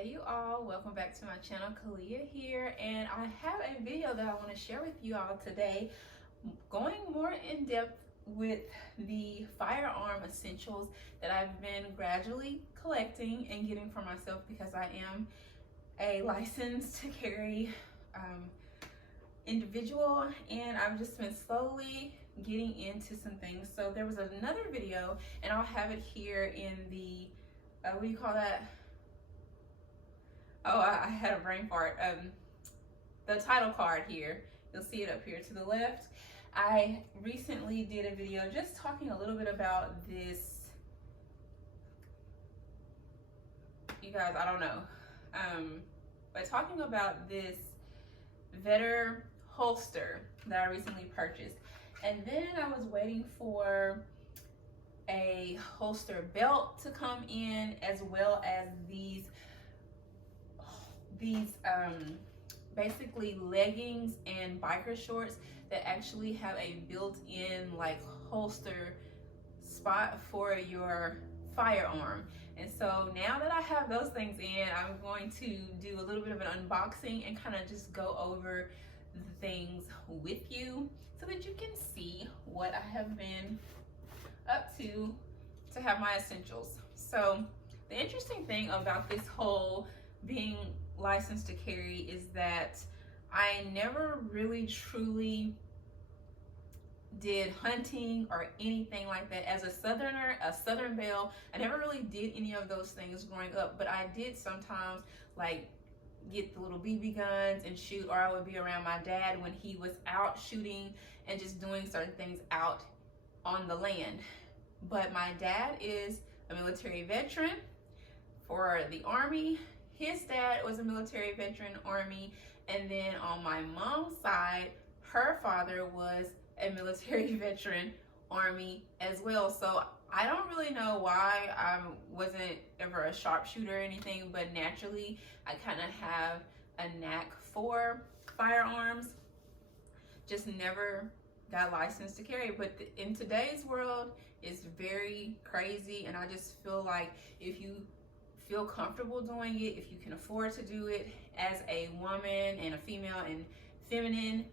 Hey you all, welcome back to my channel. Kalia here, and I have a video that I want to share with you all today, going more in depth with the firearm essentials that I've been gradually collecting and getting for myself because I am a licensed to carry individual, and I've just been slowly getting into some things. So there was another video, and I'll have it here in the what do you call that? Oh, I had a brain fart. The title card here, you'll see it up here to the left. I recently did a video just talking a little bit about this. You guys, I don't know. But talking about this Vetter holster that I recently purchased. And then I was waiting for a holster belt to come in, as well as these basically leggings and biker shorts that actually have a built-in like holster spot for your firearm. And so now that I have those things in, I'm going to do a little bit of an unboxing and kind of just go over the things with you so that you can see what I have been up to have my essentials. So the interesting thing about this whole being licensed to carry is that I never really truly did hunting or anything like that. As a southerner, a Southern belle, I never really did any of those things growing up, but I did sometimes like get the little BB guns and shoot, or I would be around my dad when he was out shooting and just doing certain things out on the land. But my dad is a military veteran for the Army. His dad was a military veteran, Army, and then on my mom's side, her father was a military veteran, Army as well. So I don't really know why I wasn't ever a sharpshooter or anything, but naturally I kind of have a knack for firearms. Just never got licensed to carry. But in today's world, it's very crazy, and I just feel like if you feel comfortable doing it, if you can afford to do it as a woman and a female and feminine,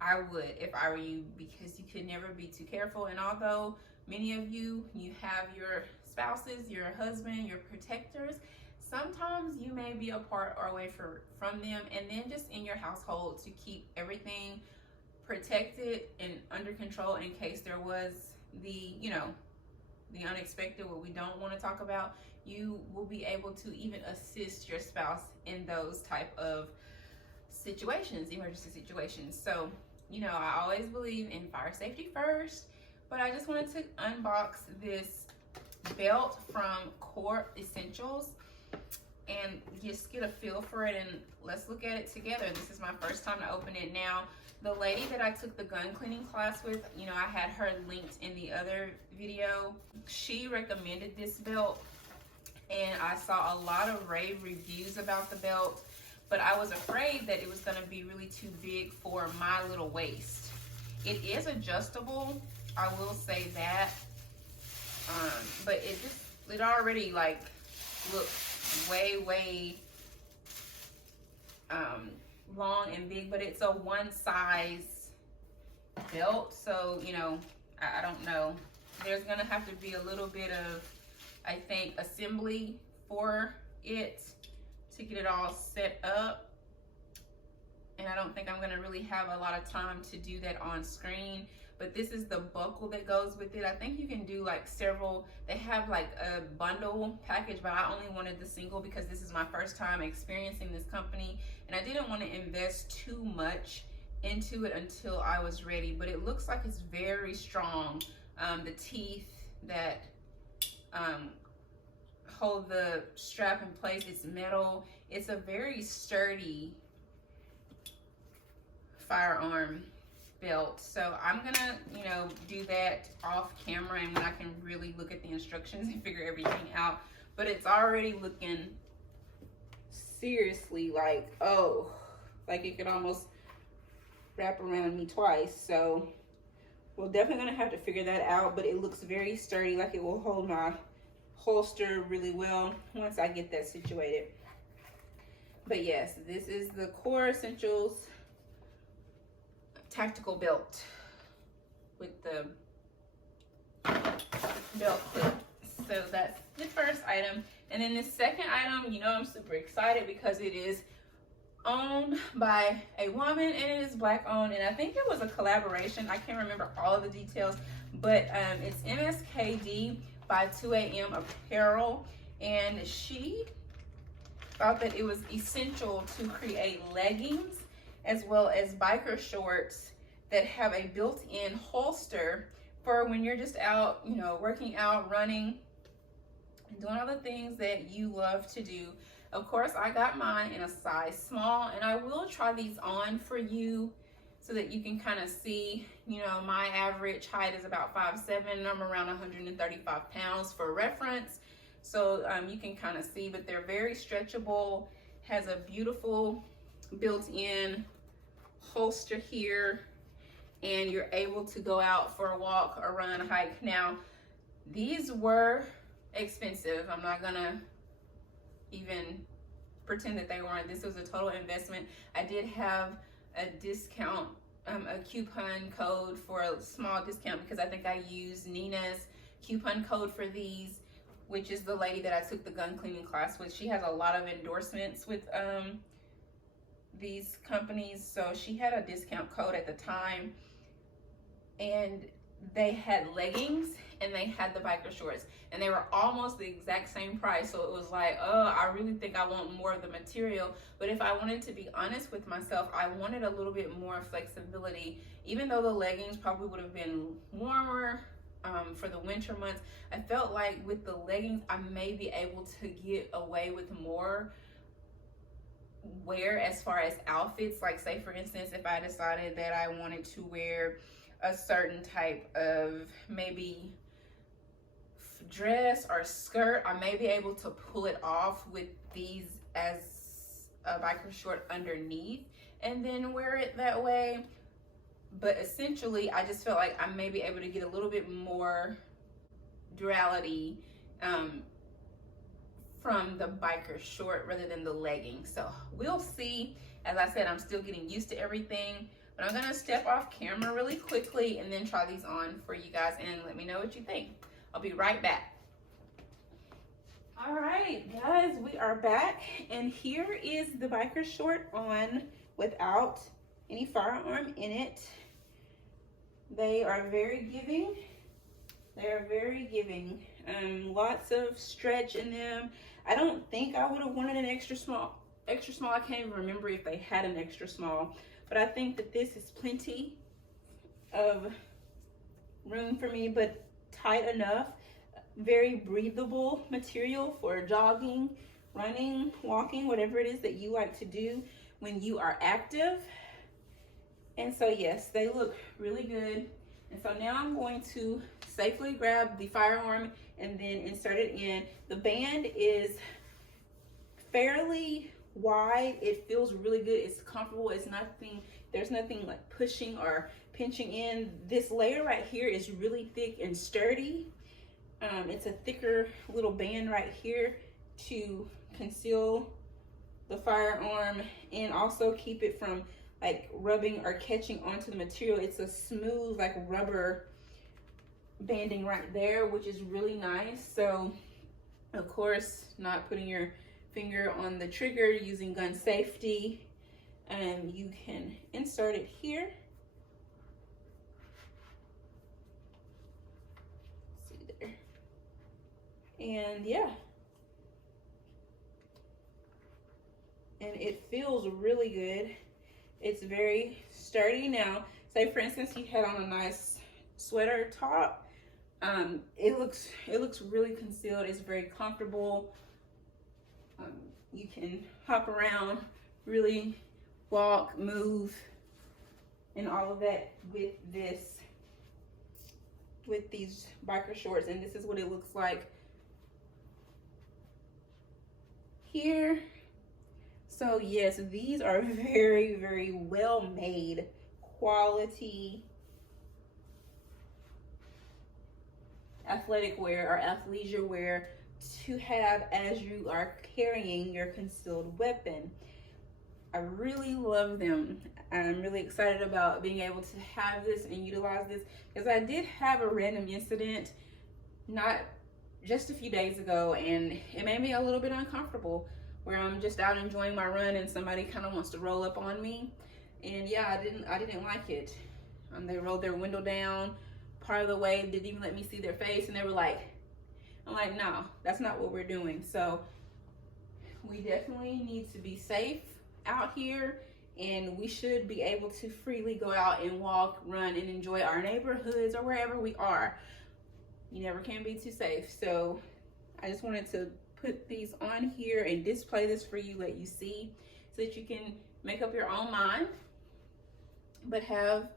I would if I were you, because you could never be too careful. And although many of you have your spouses, your husband, your protectors, sometimes you may be apart or away from them, and then just in your household to keep everything protected and under control in case there was the unexpected, what we don't want to talk about. You will be able to even assist your spouse in those type of situations, emergency situations. So, I always believe in fire safety first, but I just wanted to unbox this belt from Core Essentials and just get a feel for it, and let's look at it together. This is my first time to open it. Now, the lady that I took the gun cleaning class with, I had her linked in the other video. She recommended this belt, and I saw a lot of rave reviews about the belt, but I was afraid that it was gonna be really too big for my little waist. It is adjustable, I will say that, but it already like looks way long and big, but it's a one size belt. So, I don't know. There's gonna have to be a little bit of, I think, assembly for it to get it all set up. And I don't think I'm gonna really have a lot of time to do that on screen. But this is the buckle that goes with it. I think you can do like several. They have like a bundle package, but I only wanted the single because this is my first time experiencing this company, and I didn't want to invest too much into it until I was ready. But it looks like it's very strong. The teeth that hold the strap in place, it's metal. It's a very sturdy firearm belt. So I'm gonna do that off camera, and when I can really look at the instructions and figure everything out. But it's already looking seriously like, oh, like it could almost wrap around me twice. So we're definitely gonna have to figure that out, but it looks very sturdy, like it will hold my holster really well once I get that situated. But yes, this is the Core Essentials tactical belt with the belt clip. So that's the first item. And then the second item, you know, I'm super excited because it is owned by a woman and it is Black owned, and I think it was a collaboration. I can't remember all of the details, but it's MSKD by 2AM Apparel, and she thought that it was essential to create leggings as well as biker shorts that have a built-in holster for when you're just out, you know, working out, running, doing all the things that you love to do. Of course, I got mine in a size small, and I will try these on for you so that you can kind of see, you know, my average height is about 5'7", and I'm around 135 pounds for reference. So you can kind of see, but they're very stretchable, has a beautiful built-in holster here, and you're able to go out for a walk or run, hike. Now, these were expensive. I'm not gonna even pretend that they weren't. This was a total investment. I did have a discount, a coupon code for a small discount because I think I used Nina's coupon code for these, which is the lady that I took the gun cleaning class with. She has a lot of endorsements with these companies, so she had a discount code at the time, and they had leggings and they had the biker shorts, and they were almost the exact same price. So it was like, oh, I really think I want more of the material. But if I wanted to be honest with myself, I wanted a little bit more flexibility. Even though the leggings probably would have been warmer for the winter months, I felt like with the leggings, I may be able to get away with more wear as far as outfits. Like, say for instance, if I decided that I wanted to wear a certain type of maybe dress or skirt, I may be able to pull it off with these as a biker short underneath and then wear it that way. But essentially, I just felt like I may be able to get a little bit more duality from the biker short rather than the leggings. So we'll see. As I said, I'm still getting used to everything, but I'm gonna step off camera really quickly and then try these on for you guys and let me know what you think. I'll be right back. All right, guys, we are back, and here is the biker short on without any firearm in it. They are very giving. They are very giving. Lots of stretch in them. I don't think I would have wanted an extra small. I can't even remember if they had an extra small, but I think that this is plenty of room for me, but tight enough. Very breathable material for jogging, running, walking, whatever it is that you like to do when you are active. And so yes, they look really good. And so now I'm going to safely grab the firearm and then insert it in. The band is fairly wide. It feels really good. It's comfortable. It's nothing, there's nothing like pushing or pinching in. This layer right here is really thick and sturdy. It's a thicker little band right here to conceal the firearm and also keep it from like rubbing or catching onto the material. It's a smooth like rubber banding right there, which is really nice. So of course, not putting your finger on the trigger, using gun safety, and you can insert it here. See there. And yeah, and it feels really good. It's very sturdy. Now, say for instance you had on a nice sweater top, it looks really concealed. It's very comfortable. You can hop around, really walk, move, and all of that with these biker shorts. And this is what it looks like here. So yes, these are very, very well made, quality athletic wear or athleisure wear to have as you are carrying your concealed weapon. I really love them. I'm really excited about being able to have this and utilize this, because I did have a random incident not just a few days ago, and it made me a little bit uncomfortable, where I'm just out enjoying my run and somebody kind of wants to roll up on me. And yeah, I didn't like it. They rolled their window down part of the way, didn't even let me see their face, and they were like, I'm like, no, that's not what we're doing. So we definitely need to be safe out here, and we should be able to freely go out and walk, run, and enjoy our neighborhoods or wherever we are. You never can be too safe. So I just wanted to put these on here and display this for you, let you see, so that you can make up your own mind, but have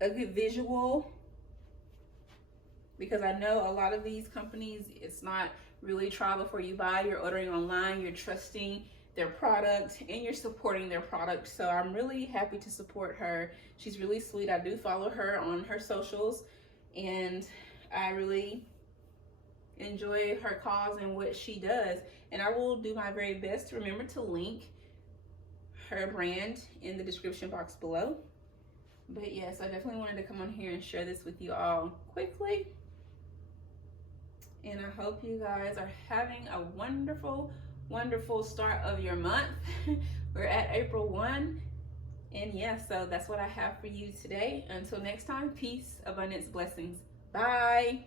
a good visual, because I know a lot of these companies, it's not really try before you buy. You're ordering online, you're trusting their product, and you're supporting their product. So I'm really happy to support her. She's really sweet. I do follow her on her socials, and I really enjoy her cause and what she does. And I will do my very best to remember to link her brand in the description box below. But yes, I definitely wanted to come on here and share this with you all quickly. And I hope you guys are having a wonderful start of your month. We're at April 1. And yeah, so that's what I have for you today. Until next time, peace, abundance, blessings. Bye.